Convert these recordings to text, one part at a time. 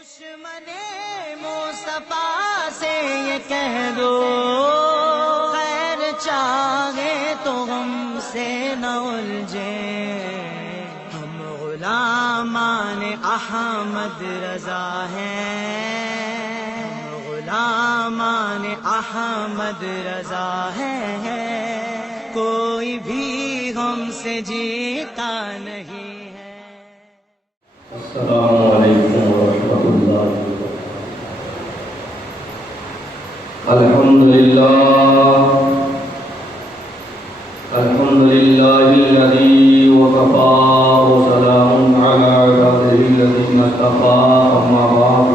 دشمن مصطفیٰ سے یہ کہہ دو خیر چاہے تو ہم سے نہ الجھے، ہم غلامان احمد رضا ہیں، ہم غلامان احمد رضا ہیں، کوئی بھی ہم سے جیتا نہیں ہے۔ السلام علیکم ورحمۃ اللہ وبرکاتہ۔ الحمدللہ الذی وکفی وسلام علی عبادہ الذین اصطفی، اما بعد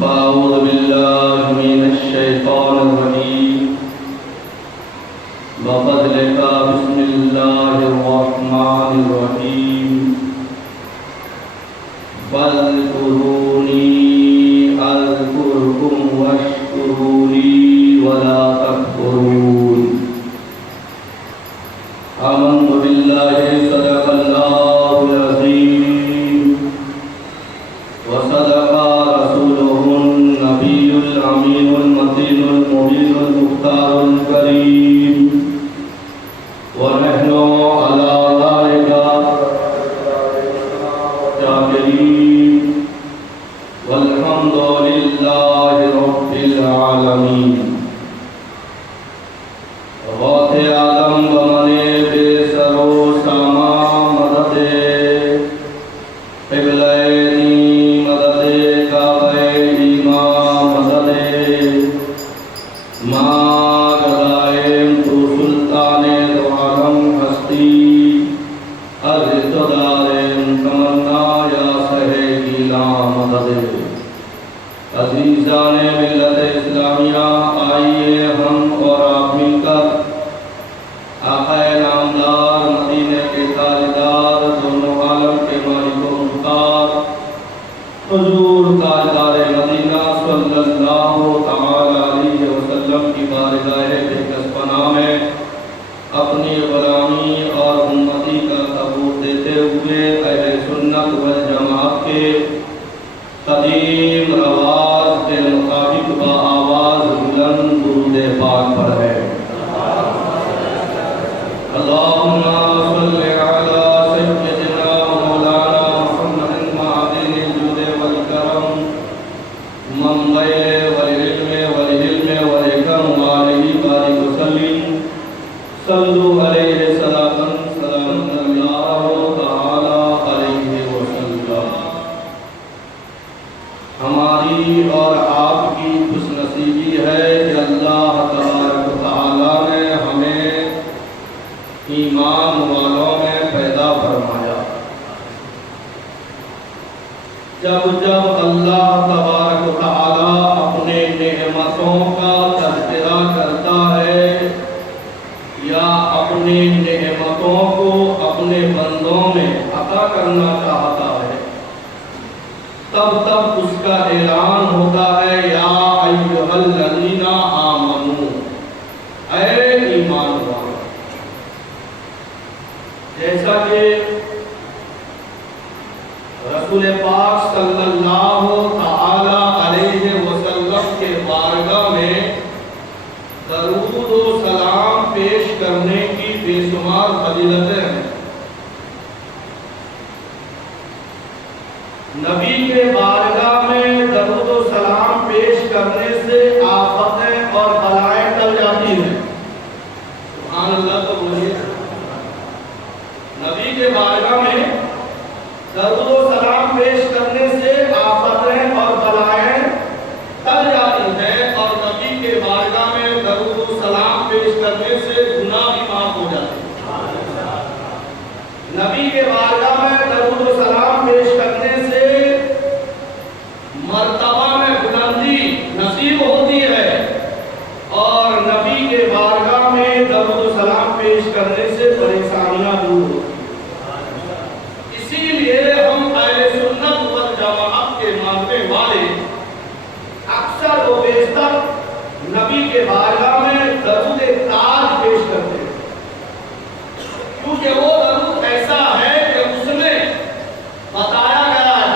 فاعوذ باللہ من الشیطان الرجیم، بفضلک بسم اللہ الرحمن الرحیم، فاذکرونی اذکرکم واشکروا لی ولا تکفرون۔ آمنت باللہ صدق اللہ العظیم وصدق رسولہ النبی الامین المتین المبین المختار الکریم، ونحن على ذلك شاكرين، والحمد لله رب العالمين۔ غوث عالم بمنے بے سر و ساما مدد قبلہ دین مدد کعبہ ایمان مدد ماں گدائم تو سلطان دو عالم ہستی عرض دارم تمنا یا سہے گیلا مدد۔ عزیزان ملت اسلامیہ، آئیے ہم اور آپ مل کر آقا نامدار مدینے کے تاجدار دونوں عالم کے مالک و مختار حضور تاجدار مدینہ صلی اللہ تعالی علیہ وسلم کی بارگاہ بے پناہ میں اپنی غلامی اور امتی کا ثبوت دیتے ہوئے اہل سنت والجماعت کے قدیم رواج کے مطابق بآواز بلند درود پاک پر ہے۔ اللہم صل علی سیدنا مولانا محمد معدن الجود والکرم منبع والعلم والحلم والحکم وآلہ بارک وسلم، صلو علیہ صلاۃ سلام اللہ تعالی علیہ وسلم۔ ہماری اور آپ کی خوش نصیبی ہے کہ اللہ تبارک و تعالی نے ہمیں ایمان والوں میں پیدا فرمایا۔ جب اللہ تبارک و تعالی اپنے نعمتوں کا تذکرہ کرتا ہے یا اپنی نعمتوں کو اپنے بندوں میں عطا کرنا چاہتا ہے، تب اس کا اعلان ہوتا ہے یا ایھا الذین آمنو، اے ایمان والو۔ جیسا کہ رسول پاک صلی اللہ تعالی علیہ وسلم کے بارگاہ میں درود و سلام پیش کرنے کی بے شمار فضیلتیں ہیں۔ نبی کے بارگاہ میں درود و سلام پیش کرنے سے آفتیں اور بلائیں ٹل جاتی ہیں۔ سبحان اللہ تو بولیے۔ نبی کے بارگاہ میں درود و سلام پیش کرنے سے آفتیں اور بلائیں ٹل جاتی ہیں، اور نبی کے بارگاہ میں درود و سلام پیش کرنے سے گناہ بھی معاف ہو جاتے ہیں۔ نبی کے بارگاہ میں درود و سلام پیش کرنے سے مرتبہ میں بلندی نصیب ہوتی ہے، اور نبی کے بارگاہ میں درود و سلام پیش کرنے سے پریشانیاں دور ہوتی ہیں۔ اسی لیے ہم اہل سنت والجماعت کے ماننے والے اکثر و بیشتر نبی کے بارگاہ میں درود تاج پیش کرتے ہیں، کیونکہ وہ درود ایسا ہے کہ اس میں بتایا گیا ہے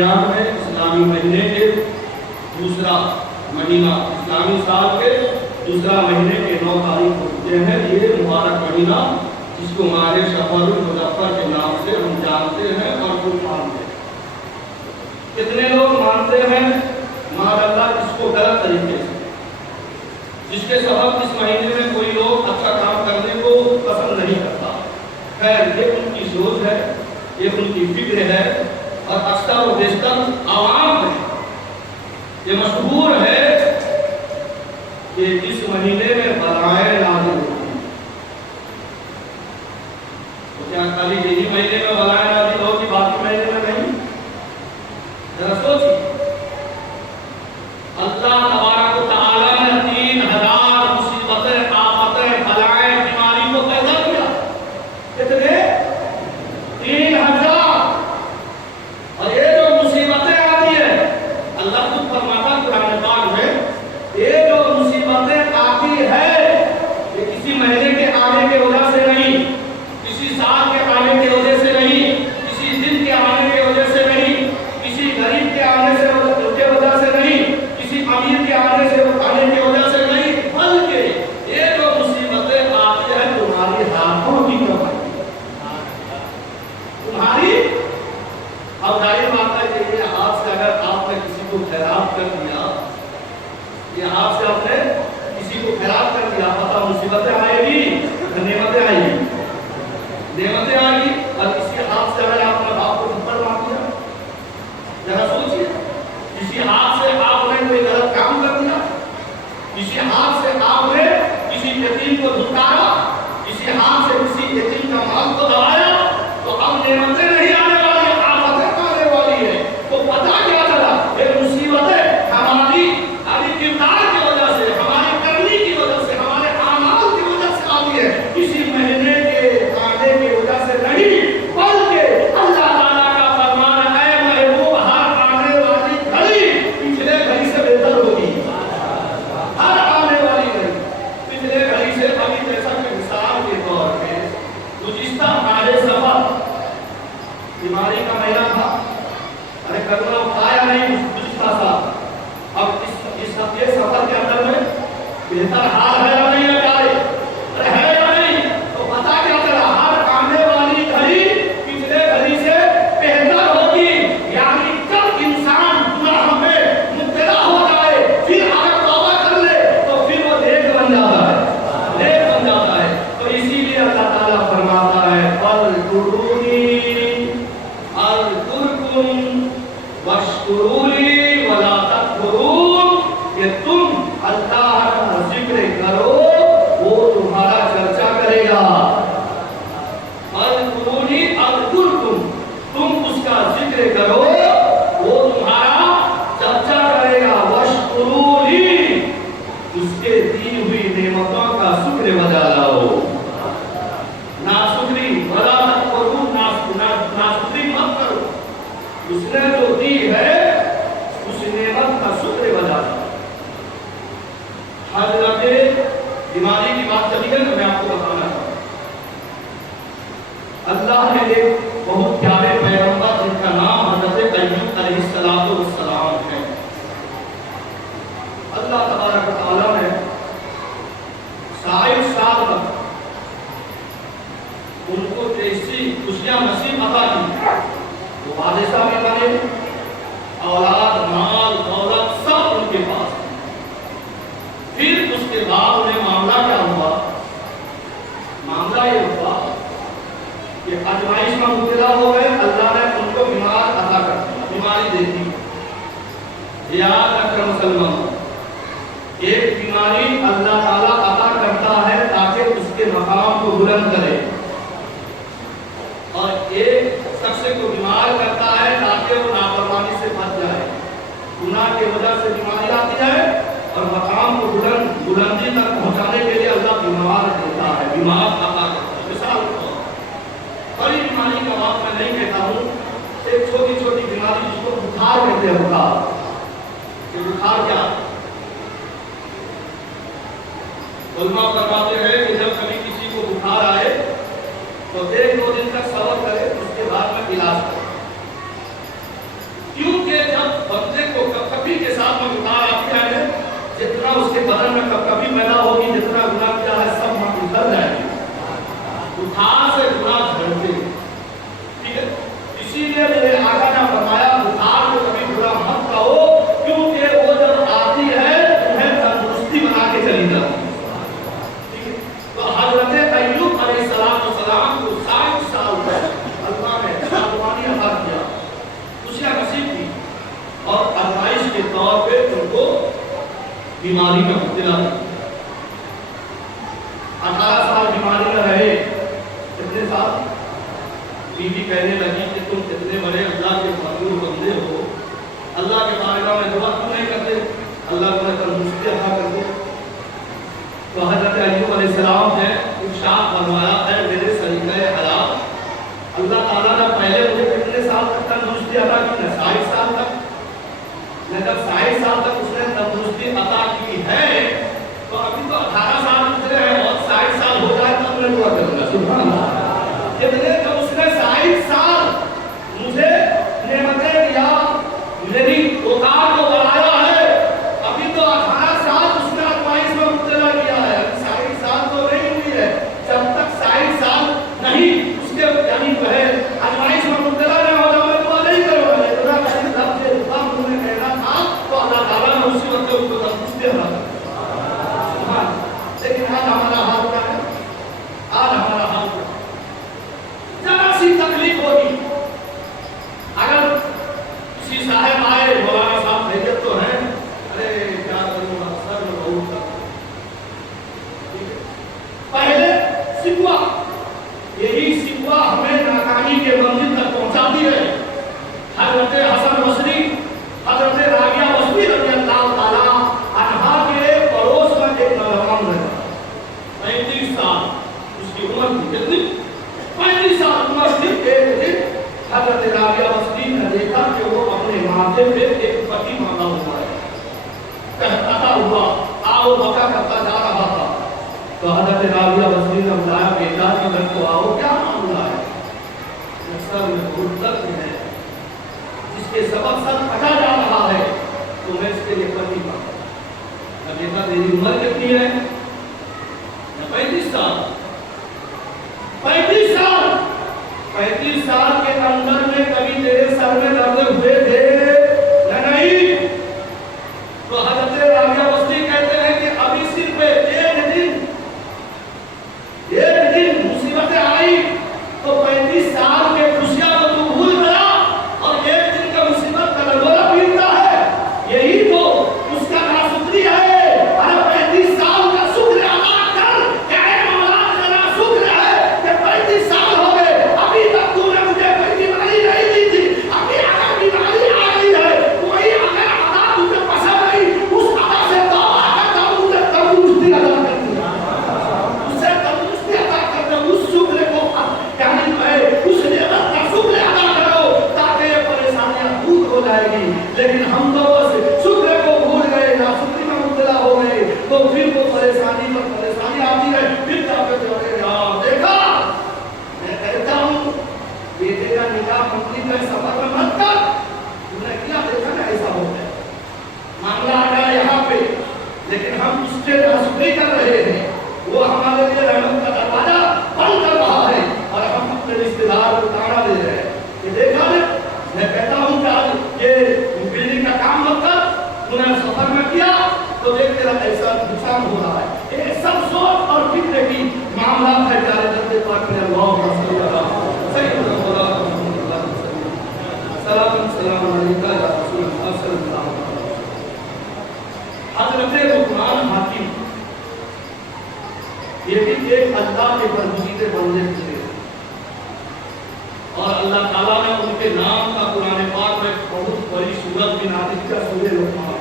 درمیان میں اسلامی مہینے کے دوسرا مہینہ، اسلامی سال کے دوسرا مہینے کے 9 تاریخ کو ہوتے ہیں۔ یہ مبارک مہینہ جس کو ماہ شفر المظفر کے نام سے ہم جانتے ہیں اور خوب مانتے ہیں۔ کتنے لوگ مانتے ہیں مار اللہ اس کو غلط طریقے سے، جس کے سبب اس مہینے میں کوئی لوگ اچھا کام کرنے کو پسند نہیں کرتا۔ خیر، یہ ان کی سوچ ہے، یہ ان کی فکر ہے، اور اکثر و بیشتر عوام ہے یہ مشہور ہے کہ اس مہینے میں بلائیں نازل ہوتی ہیں۔ تو کیا خالی یہی مہینے میں بلائیں نازل ہوگی، باقی مہینے میں نہیں؟ ذرا سوچیے، اللہ تبارک و تعالیٰ نے 3000 مصیبتیں، آفتیں، بلائیں، بیماری کو پیدا کیا۔ کتنے؟ 3000۔ اور یہ جو مصیبتیں آتی ہیں، اللہ خود فرماتا قرآن پاک میں، یہ جو مصیبتیں آتی ہے یہ کسی مہینے کے آنے کی وجہ سے نہیں، کسی سال کے آنے کی وجہ سے نہیں، کسی دن کے آنے کی وجہ سے نہیں، کسی غریب کے آنے سے کے وجہ سے نہیں، کسی امیر کے آنے کی وجہ سے نہیں، بلکہ یہ جو مصیبتیں آتی ہیں تمہاری ہاتھوں کی کمائی، تمہاری۔ اب ظاہر بات ہے کہ یہ ہاتھ سے اگر آپ نے کسی کو خیرات کر دیا، یہ ہاتھ سے آپ نے کسی کو خیرات کر دیا، پتہ مصیبتیں آئے گی، نعمتیں آئیں گی، نعمتیں آئیں گی۔ اور کسی ہاتھ سے اگر آپ نے باپ کو تھپڑ مار دیا، ذرا سوچیے، کسی ہاتھ سے آپ نے کوئی غلط کام کر دیا، کسی ہاتھ سے آپ نے کسی یتیم کو دھتکارا، کسی ہاتھ سے کسی یتیم کا مال کو دبایا، تو اب نعمتیں نہیں آنے والی، آفتیں آنے والی ہے۔ تو پتہ کیا چلا، یہ مصیبتیں ہماری کردار کی وجہ سے، ہماری کرنی کی وجہ سے، ہمارے اعمال کی وجہ سے آتی ہے، کسی مہینے کے آنے کی وجہ سے نہیں، بلکہ اللہ تعالیٰ کا فرمان ہے، اے محبوب، ہر آنے والی گھڑی پچھلے گھڑی سے بہتر ہوگی۔ ہر آنے والی گھڑی پچھلے گھڑی سے، ابھی جیسا کہ مثال کے طور پہ گزشتہ ماہ سفر بیماری کا مہینہ تھا، ارے کرونا آیا نہیں گزشتہ سال، اب اس سفر کے اندر میں بہتر حال ہے یا نہیں ہے؟ ہے یا نہیں؟ تو پتہ کیا چلا، ہر آنے والی گھڑی پچھلے گھڑی سے بہتر ہوگی۔ یعنی جب انسان گناہ میں مبتلا ہو جائے، پھر اگر توبہ کر لے تو پھر وہ نیک بن جاتا ہے، نیک بن جاتا ہے۔ تو اسی لیے اللہ تعالیٰ فرماتا ہے، فَاذْكُرُونِي أَذْكُرْكُمْ وَاشْكُرُوا لِي وَلَا تَكْفُرُونِ، کہ تم اللہ کا ذکر کرو، وہ تمہارا چرچا کرے گا۔ اذکرونی اذکرکم، تم اس کا ذکر کرو، وہ تمہارا چرچا کرے گا۔ واشکروا لی، اس کے دی ہوئی نعمتوں کا شکر بجا لاؤ۔ ناشکری ولا تکفروا، ناشکری مت کرو، اس نے جو دی ہے اس نعمت کا شکر بجا لاؤ۔ حضرت بیماری کی بات چلی ہے نا، میں آپ کو بتانا چاہتا ہوں، اللہ نے ایک بہت پیارے پیغمبر جن کا نام حضرت ایوب علیہ السلام ہے، اللہ تبارک و تعالیٰ نے 60 سال تک ان کو ایسی خوشیاں نصیب عطا کی، وہ بادشاہ میں بنے، اولاد، مال، دولت سب ان کے پاس۔ پھر اس کے بعد انہیں معاملہ کیا ہوا؟ معاملہ یہ ہوا کہ آزمائش میں مبتلا ہو گئے، اللہ نے ان کو بیمار عطا کر دیا، بیماری دے دی۔ یاد رکھیں مسلمان، ایک بیماری اللہ تعالیٰ عطا کرتا ہے تاکہ اس کے مقام کو بلند کرے، اور ایک شخص کو بیمار کرتا ہے تاکہ وہ نافرمانی سے بچ جائے۔ گناہ کی وجہ سے بیماری آتی ہے اور مقام کو بلندی تک پہنچانے کے لیے اللہ بیمار دیتا ہے، بیمار عطا کرتا ہے۔ مثال بڑی بیماری کا بات میں نہیں کہتا ہوں، ایک چھوٹی چھوٹی بیماری جس کو بخار کہتے ہیں، بخار۔ یہ بخار کیا؟ علماء فرماتے ہیں کہ جب کبھی کسی کو بخار آئے تو 1-2 دن تک صبر کرے، اس کے بعد میں علاج کرے۔ کیوں जितना उसके बदन में कभी पैदा होगी, जितना गुनाह किया है सब माफी कर जाएगी, बुखार से गुनाह झड़ते। ठीक है, इसीलिए मेरे आका ने फरमाया बुखार को कभी बुरा मत कहो, क्योंकि वो जब आती है तुम्हें तंदुरुस्ती बना के चली जाती है। ठीक है, तो हजरत अय्यूब अलैहिस्सलाम को 60 साल तक अल्लाह ने सागवानी अता किया, खुशियां नसीब की, और 28 के तौर पे उनको बीमारी में मुब्तला 18 साल बीमारी में रहे। कितने साल? बीवी कहने लगी कि तुम कितने बड़े अल्लाह के मजबूर बंदे हो, अल्लाह के बारगाह में दुआ क्यों नहीं करते, अल्लाह तुम्हें तंदुरुस्ती अता कर दे। तो हजरत अय्यूब अलैहिस्सलाम ने इरशाद फरमाया, ऐ मेरे सरीके हयात, अल्लाह ताला ने पहले मुझे कितने साल तक तंदुरुस्ती अता की? 60 साल तक। जब 60 साल तक उसने तंदुरुस्ती अता की है, तो अभी तो 18 साल गुजरे हैं, और 60 साल हो जाए तब मैं दुआ करूंगा। सुभान अल्लाह। जब उसने 60 साल मुझे नेमतें दिया, मेरी औकात को बढ़ाया है, अभी तो 18 साल उसने आजमाइश में मुब्तला किया है, 60 साल तो नहीं हुई है। जब तक 60 साल नहीं उसके यानी जो है आजमाइश में मुब्तला नहीं हो जाए, मैं दुआ नहीं करूंगा। अल्लाह ताला ने उसी वक्त उनको तंदुरुस्ती अता की। लेकिन आज हमारा हाल क्या है? आज हमारा हाल क्या है? जरा सी तकलीफ होगी, अगर किसी साहब आए, मौलाना साहब खैरियत तो है, अरे क्या करूँ सर में बहुत पहले सिकवा, यही सिकवा हमें नाकामी के मंजिल तक पहुंचाती है। हजरत हसन बसरी, हजरत राबिया बसरी रज़ियल्लाहु ताला अन्हा के पड़ोस में एक नौजवान रहता, 35 साल उसकी उम्र थी। कितनी? 35 साल उम्र थी। एक दिन हजरत राबिया बसरी ने देखा कि वो अपने माथे पे एक पट्टी बांधा हुआ है, कहता हुआ आओ बका करता जा रहा था। तो हजरत राबिया बसरी ने बताया, बेटा इधर को आओ, क्या मामला है? सर में बहुत दर्द है, जिसके सबब सर फटा जा रहा है, तो मैं इसके लिए पति मांगा। देखा तेरी उम्र कितनी है? 35 साल। 35 साल 35 साल के अंदर में कभी तेरे सर में दर्द हुए थे या नहीं? तो हजरत राबिया बसरी कहते हैं कि अभी सिर्फ एक दिन मुसीबतें आई, तो 35 साल के खुशियां तो तू भूल गया, और एक दिन का मुसीबत का लंगोरा पीटता है, यही तो उसका नाशुक्री है। अरे 35 साल का शुक्र अदा कर, क्या मौला तेरा शुक्र है कि 35 साल हो गए, अभी तक तूने मुझे कोई बीमारी नहीं दी थी, अभी अगर बीमारी आ गई है, कोई अगर अदा तुझे पसंद नहीं, उस अदा से तौबा करता हूं, मुझे तंदुरुस्ती अदा कर दिया, उससे तंदुरुस्ती अदा कर दे, उस शुक्र को यानी जो है उस नेमत का शुक्र अदा करो, ताकि ये परेशानियां दूर हो जाएगी। लेकिन हम तो बस शुक्र को भूल गए, नाशुक्री में मुब्तला हो गए, तो फिर वो परेशानी पर परेशानी आती है। फिर जाके यार देखा, मैं कहता हूँ बेटे का निकाह मंत्री का सफर में मत कर, तुमने क्या देखा ना ऐसा होता है, मामला आ गया यहाँ पे, लेकिन हम उससे नाशुक्री कर रहे हैं, वो हमारे लिए रहमत का दरवाजा बंद कर रहा है, और हम अपने रिश्तेदार को ताना दे रहे हैं। ये देखा ना, मैं कहता हूँ कि आज ये बिल्डिंग का काम मत कर, तूने सफर में किया तो देख तेरा ऐसा नुकसान हो रहा है। ये सब सोच और फिक्र की मामला है। प्यारे नबी पाक ने अल्लाह सलाम अलैका या रसूल अल्लाह सल्लल्लाहु अलैहि वसल्लम। हजरत लुकमान हाकिम ये भी एक अल्लाह के बंदे बंदे थे, और अल्लाह ताला ने उनके नाम का कुरान पाक में बहुत बड़ी सूरत भी नाजिल किया, सूरह लुकमान।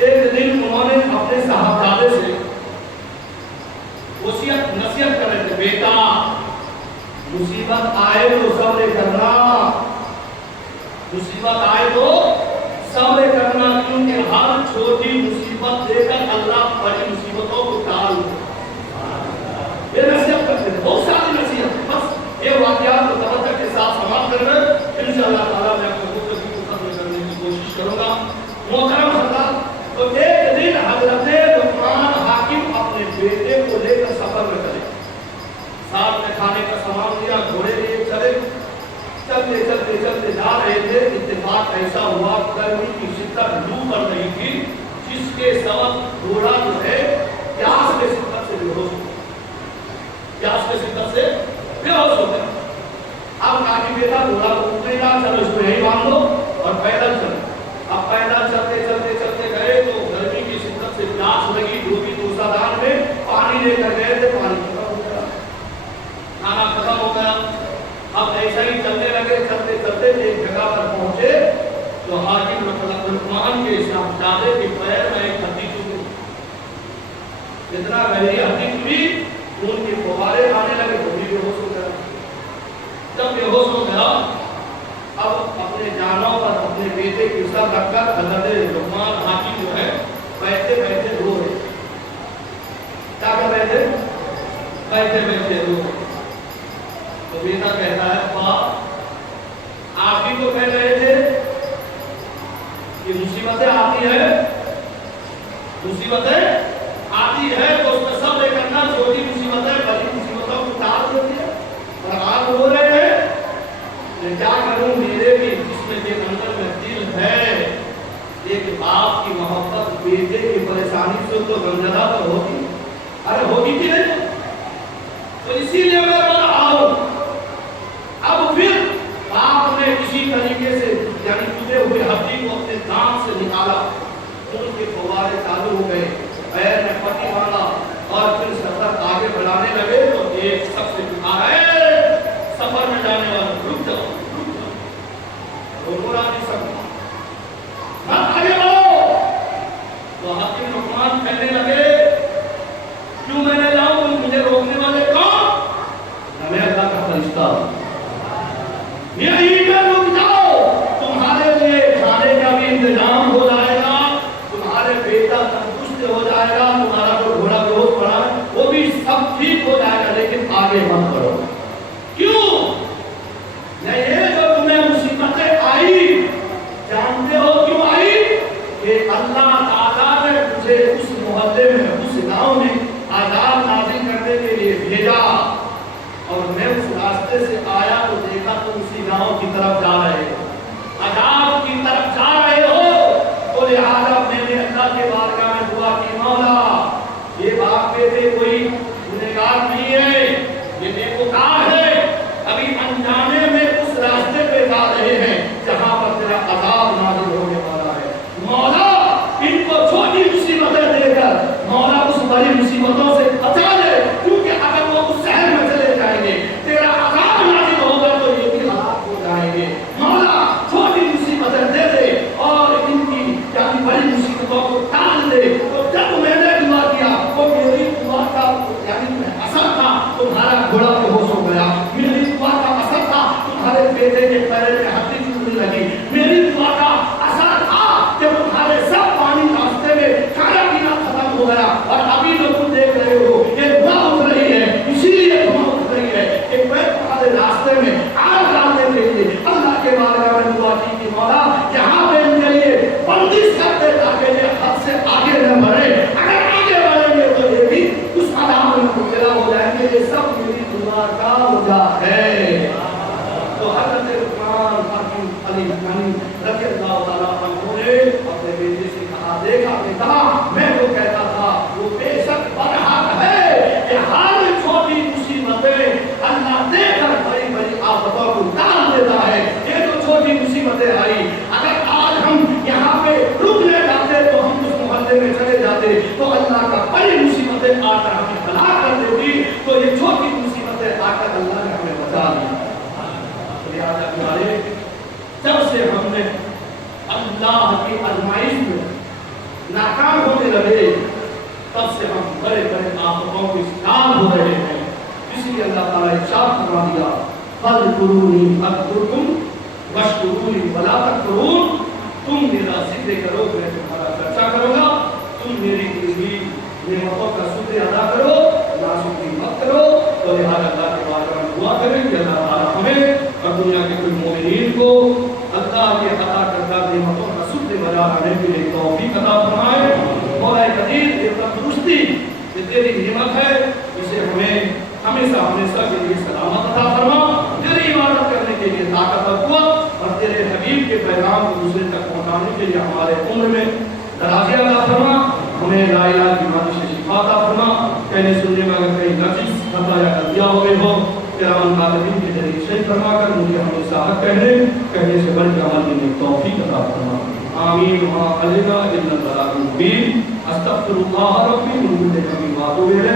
एक दिन उन्होंने अपने साहबजादे से वसीयत नसीहत कर रहे थे, बेटा मुसीबत आए तो सब्र करना, मुसीबत आए तो सब्र करना, क्योंकि हर छोटी मुसीबत देकर अल्लाह बड़ी मुसीबतों को टाल दे। ये नसीहत करते थे, बहुत सारी नसीहत। बस ये वाकयात को तवज्जो के साथ समाप्त कर रहे, इंशाअल्लाह ताला मैं आपको गुफ्तगू को खत्म करने की कोशिश करूंगा। मोहतरम हज़रात, तो एक दिन खाने का सामान लिया, घोड़े लिए चले। चलते चलते चलते जा रहे थे, इत्तेफाक ऐसा हुआ गर्मी की शिद्दत लू पड़ रही थी, जिसके सबब घोड़ा जो है प्यास के शिद्दत से बेहोश हो गया। प्यास के शिद्दत से बेहोश हो गया। अब काकी बेटा घोड़ा को ऊपर ना, चलो इसको यही बांध दो और पैदल चलो। अब पैदल चलते चलते चलते गए तो गर्मी की शिद्दत से प्यास लगी। धोबी दूसरादान में पानी लेकर गए थे, पानी खत्म हो गया, खाना खत्म हो गया। अब ऐसा ही चलने लगे, चलते चलते एक जगह पर पहुंचे तो हाकिम लुकमान के साहबजादे के पैर में एक हड्डी चुभ गई। जितना गहरी हड्डी चुभी, खून के फुहारे आने लगे, वो भी बेहोश हो गया। जब बेहोश हो गया, अब अपने जानों पर अपने बेटे के सर रखकर हजरत लुकमान हाकिम जो है बैठे बैठे रो रहे। क्या कर रहे थे? बैठे बैठे रो रहे। तो बेटा कहता है, बाप आप ही तो कह रहे थे कि मुसीबतें आती है, मुसीबतें आती है तो उसमें सब करना, छोटी मुसीबतें बड़ी मुसीबतों को टाल देती है, और आप रो रहे हैं। मैं क्या करूं, मेरे भी जिसमें के अंदर में दिल है, एक बाप की मोहब्बत बेटे की परेशानी से तो गमजदा तो होगी, अरे होगी कि नहीं? तो इसीलिए मैं बोल रहा हूं। अब फिर बाप ने किसी तरीके से यानी टूटे हुए हड्डी को अपने दांत से निकाला, खून के फव्वारे चालू हो गए, पैर में पट्टी बांधा और फिर सफर आगे बढ़ाने लगे तो एक शख्स से कहा, सफर में जाने वाला रुक जाओ, रुक जाओ, रोको नहीं सकता, मत आगे बढ़ो। तो हाकिम लुकमान कहने लगे, क्यों मैंने जाऊं, मुझे रोकने वाले कौन? मैं अल्लाह का फरिश्ता हूं। यहीं पे रुक जाओ, तुम्हारे लिए खाने का भी इंतजाम हो जाएगा, तुम्हारे बेटा तंदुरुस्त हो जाएगा, तुम्हारा जो घोड़ा बेहोश पड़ा है वो भी सब ठीक हो जाएगा, लेकिन आगे मत बढ़ो। क्यों? ये जो तुम्हें मुसीबतें आई, जानते हो क्यों आई? कि अल्लाह ताला ने मुझे उस मोहल्ले में, उस गांव में आजाद नाजिल करने के लिए भेजा, और मैं उस रास्ते से आया तो देखा तुम उसी गांव की तरफ जा रहे हो, आजाद की तरफ जा रहे हो। तो लिहाजा मैंने अल्लाह के बारगाह में दुआ की, मौला ये बाप बेटे कोई गुनहगार नहीं है, ये नेकोकार है, अभी अनजाने में उस रास्ते पे जा रहे हैं जहां पर तेरा अजाब नाज़िल होने वाला है। मौला इनको छोटी मुसीबतें देकर मौला उस बड़ी मुसीबतों से बचा ले, क्योंकि अगर वो उस शहर में चले जाएंगे, तेरा अजाब नाज़िल होगा तो ये भी हलाक हो जाएंगे। मौला छोटी मुसीबतें दे दे और इनकी यानी बड़ी मुसीबतों को टाल दे। तो जब मैंने दुआ किया, वो मेरी दुआ का यानी असर था, तुम्हारा घोड़ा बेहोश हो गया। मेरी दुआ का असर था, तुम्हारे बेटे के पैर में हड्डी टूटने लगी। मेरी दुआ का असर था कि तुम्हारे सब पानी रास्ते में, खाना पीना खत्म हो गया, और अभी जो तुम देख रहे हो ये धुआं उठ रही है, इसीलिए धुआं उठ रही है कि मैं तुम्हारे रास्ते में आग डालने के लिए अल्लाह के बारगाह में दुआ की कि मौला यहाँ पे इनके लिए बंदिश कर दे ताकि ये हद से आगे न बढ़े। अगर आगे बढ़ेंगे तो ये भी उस अदाब में मुबतला हो जाएंगे। ये सब मेरी दुआ का वजह है। तो हज़रत लुकमान हाकिम अली गनी रज़ियल्लाहु ताला अन्हु ने अपने बेटे से कहा, देखा बेटा, मैं जो कहता था वो बेशक बरहक है कि हर छोटी मुसीबतें अल्लाह देकर बड़ी बड़ी आफतों को टाल देता है। ये जो छोटी मुसीबतें आई, अगर आज हम यहाँ पे रुकने जाते तो हम उस मोहल्ले में चले जाते तो अल्लाह का बड़ी मुसीबतें आकर हमें भला कर देती, तो ये छोटी मुसीबतें आकर अल्लाह ने हमें बचा दी। जब से हमने अल्लाह की आजमाइश में नाकाम होने लगे, तब से हम बड़े बड़े आफतों के शिकार हो रहे हैं। इसलिए अल्लाह ताला इरशाद फरमा दिया, फज़कुरूनी अज़कुरकुम वश्कुरूनी वला तकफुरून, तुम मेरा जिक्र करो, मैं तुम्हारा चर्चा करूंगा, तुम मेरी दी हुई नेमतों का शुक्र अदा करो, नाशुक्री मत करो। तो लिहाजा अल्लाह के बारगाह में दुआ करें कि अल्लाह ताला हमें और दुनिया के कुल मोमिनीन को अल्लाह के अता करदा नेमतों का शुक्र बजा रहने के लिए तौफीक अता फरमाए। मौला कदीर ये तंदुरुस्ती ये तेरी नेमत है, इसे हमें ہمیشہ ہمیشہ کے لیے سلامت عطا فرما، تیری عبادت کرنے کے لیے طاقت اور قوت، اور تیرے حبیب کے پیغام کو دوسرے تک پہنچانے کے لیے ہمارے عمر میں درازی عطا فرما، ہمیں لا الہ بیماری سے شفا عطا فرما، کہنے سننے میں اگر کہیں نقص خطا یا غلطیاں ہو گئے ہو کرام کاتبین کے ذریعے صحیح فرما کر مجھے ہمیشہ حق کہنے سے بڑھ کے عمل کرنے کی توفیق عطا فرما، آمین۔ وما علینا الا البلاغ المبین، استغفر اللہ ربی من کل ذنب واتوب الیہ۔